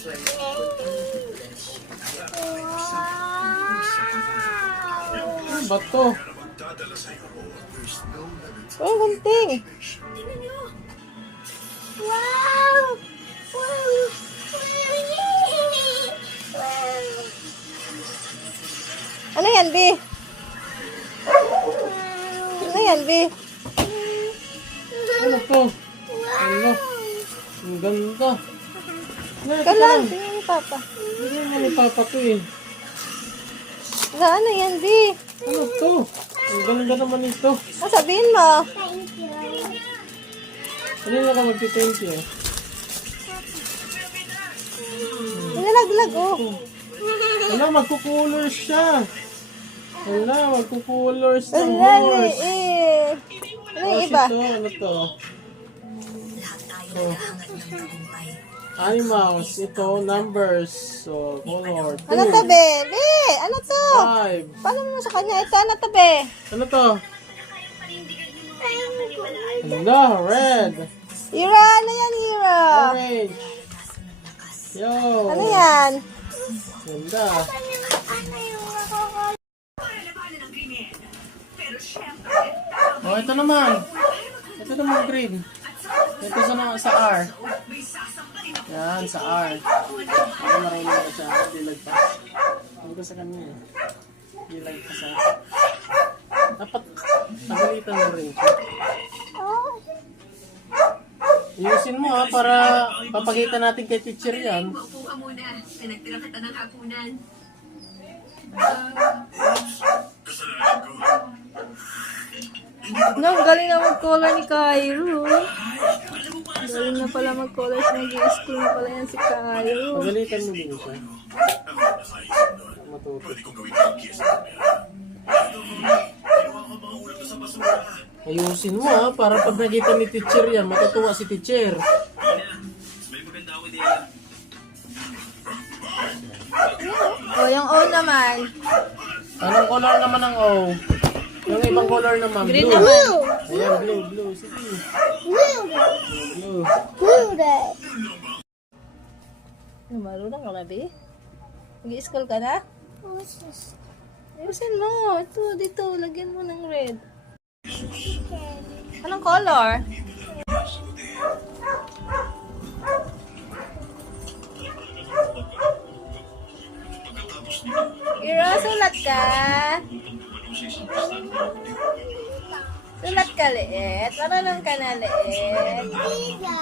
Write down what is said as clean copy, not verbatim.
Ano ba to? Oh, gunting. Wow! Wow! Ano yan, B? Ano yan, B? Ano to? Ano? Ang ganda. Kalan, tingnan ni Papa. Hindi naman ni Papa to eh. Ano yan, B? Ano to? Ang ganda naman ito. Ano sabihin mo? Thank you. Ano na ka magti-thank you? Nalaglag, oh. Ano, magkukulors siya. Wala, magkukulors ng Wala, horse. eh. Ano yung iba? Ito, ano to? Oh. Animals, ito, numbers. So, color. Ano to, be? Be, ano to? 5. Paano mo sa kanya? Ito, ano to, be? Ano to? Hello, red. Ira, ano yan, Ira? Orange. Yo. Ano yan? Ganda. Ano yung nakakal... Oh, ito naman. Ito naman green. Ito sa R. Yan, sa R. Ako marunong ko siya. Dilag pa. Hindi ko sa kanya eh. Dilag pa sa... Dapat nagalitan mo rin siya. Ayusin mo ha, para papakita natin kay teacher yan. Maupo ka muna. Pinagtira kita ng hapunan. No, galing na mag-color ni Cairo. Galing na pala mag-color siya. Nag-i-school na pala yan si Cairo. Pagalitan mo din siya. Matuto. Ayusin mo ha, para pag nakita ni teacher yan, matutuwa si teacher. O, yung O naman. Anong color naman ang O? Yung ibang color naman, Green blue. naman. Ayan, blue, blue. Sige. Blue! Blue. Blue day! Marunong ka na, be? Mag-i-school ka na? What's this? Ayusin mo. Ito, dito. Lagyan mo ng red. Anong color? Ira, sulat ka. Sulat ka, liit. Marunong ka na, liit. Liga!